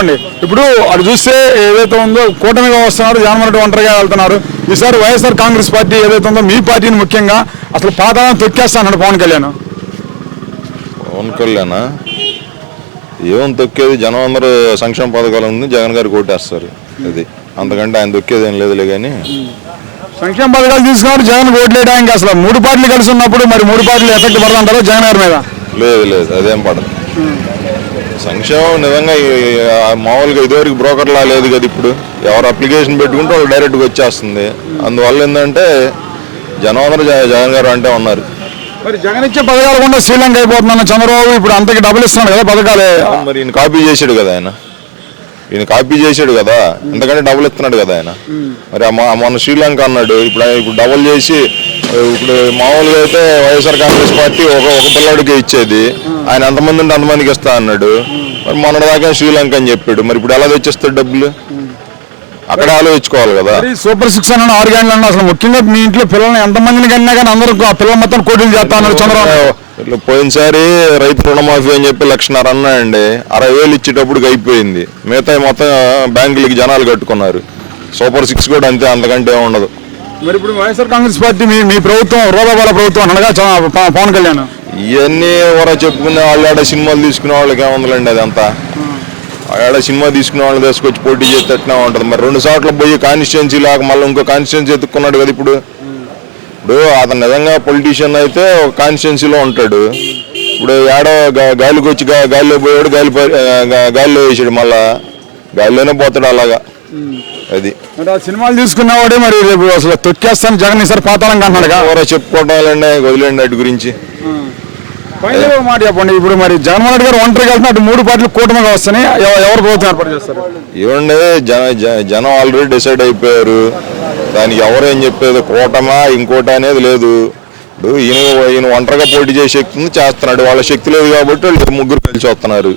ఇప్పుడు అటు చూస్తే ఏదైతే ఉందో కూటమిగా వస్తున్నారు, జగన్మోహన్ రెడ్డి ఒంటరిగా వెళ్తున్నారు. ఈసారి వైఎస్ఆర్ కాంగ్రెస్ పార్టీ ఏదైతే ఉందో మీ పార్టీని ముఖ్యంగా అసలు పాతాళం తొక్కేస్తానన్నాడు పవన్ కళ్యాణ్. ఏం తొక్కేది? జనం అందరూ సంక్షేమ పథకాలు ఉంది, జగన్ గారికి ఓటేస్తారు. అది అంతకంటే ఆయన తొక్కేది ఏం లేదులే. కానీ సంక్షేమ పథకాలు తీసుకున్నారు, జగన్ ఓట్లేయడానికి అసలు మూడు పార్టీలు కలిసి ఉన్నప్పుడు మరి మూడు పార్టీలు ఎఫెక్ట్ పడదంటారు జగన్ గారి మీద? లేదు అదేం పడదు. సంక్షేమం నిజంగా మామూలుగా ఇదివరకు బ్రోకర్లా లేదు కదా. ఇప్పుడు ఎవరు అప్లికేషన్ పెట్టుకుంటే వాళ్ళు డైరెక్ట్గా వచ్చేస్తుంది. అందువల్ల ఏంటంటే జనం అందరూ జగన్ గారు అంటే ఉన్నారు. మరి జగన్ ఇచ్చే పథకాలు కూడా శ్రీలంక అయిపోతున్నాను చంద్రబాబు ఇప్పుడు అంతకి డబ్బులు ఇస్తున్నాడు కదా పథకాలే. మరి ఈయన కాపీ చేసాడు కదా ఎందుకంటే డబ్బులు ఇస్తున్నాడు కదా ఆయన. మరి మొన్న శ్రీలంక అన్నాడు, ఇప్పుడు డబుల్ చేసి ఇప్పుడు మామూలుగా అయితే వైఎస్ఆర్ కాంగ్రెస్ పార్టీ ఒక పిల్లడికి ఇచ్చేది, ఆయన ఎంతమంది ఉంటే అంతమందికి ఇస్తా అన్నాడు. మరి మొన్నటిదాకా శ్రీలంక అని చెప్పాడు. మరి ఇప్పుడు ఎలా తెచ్చిస్తాడు డబ్బులు? అక్కడే ఆలోచించుకోవాలి కదా. సూపర్ 6 అన్న 6 గంటలు అన్న అసలు ముఖ్యంగా మీ ఇంట్లో పిల్లల్ని ఎంతమందిని కన్నా కానీ అందరూ పిల్లలు మొత్తం కోటీలు చేస్తా అన్నారు చంద్రబాబు. పోయినసారి రైతు రుణమాఫీ అని చెప్పి 1,50,000 అన్నాయండి. 60,000 ఇచ్చేటప్పుడు అయిపోయింది. మిగతా మొత్తం బ్యాంకులకి జనాలు కట్టుకున్నారు. సూపర్ 6 కూడా అంతే, అంతకంటే ఉండదు. మరి ఇప్పుడు వైఎస్ఆర్ కాంగ్రెస్ పార్టీ మీ ప్రభుత్వం రూపాయల ప్రభుత్వం అనగా పవన్ కళ్యాణ్ ఇవన్నీ ఎవరో చెప్పుకునే వాళ్ళు, ఆడ సినిమాలు తీసుకునే వాళ్ళకి ఏముందండి. అదంతా ఆడ సినిమా తీసుకునే వాళ్ళని తీసుకొచ్చి పోటీ చేసేటట్టునే ఉంటుంది. మరి 2 చోట్ల పోయి కాన్స్టిట్యున్సీ లాగా మళ్ళీ ఇంకో కాన్స్టిట్యున్సీ ఎత్తుక్కున్నాడు కదా. ఇప్పుడు అతను నిజంగా పొలిటీషియన్ అయితే ఒక కాన్స్టిట్యున్సీలో ఉంటాడు. ఇప్పుడు ఏడో గాలికి వచ్చి గాలిలో పోయాడు, గాలిలో వేసాడు, మళ్ళా గాలిలోనే పోతాడు. అలాగా అది సినిమాలు తీసుకున్నవాడే మరి రేపు అసలు తొక్కేస్తాను జగన్ ఈసారి పాతాళం అంటున్నాడు. ఎవరో చెప్పుకోవటాలండి, వదిలేండి వాటి గురించి. మాట చెప్పండి, ఇప్పుడు మరి జగన్మోహన్ రెడ్డి గారు ఒంటరికి వెళ్తున్నట్టు 3 పార్టీలు కూటమిగా వస్తున్నాయి, ఎవరు ప్రభుత్వం ఏర్పాటు చేస్తారు? ఏమండి, జనం ఆల్రెడీ డిసైడ్ అయిపోయారు. దానికి ఎవరేం చెప్పేది కూటమా ఇంకోటి అనేది లేదు. ఇప్పుడు ఈయన ఒంటరిగా పోటీ చేసే శక్తి చేస్తున్నాడు. వాళ్ళ శక్తి లేదు కాబట్టి వాళ్ళు ముగ్గురు కలిసి వస్తున్నారు.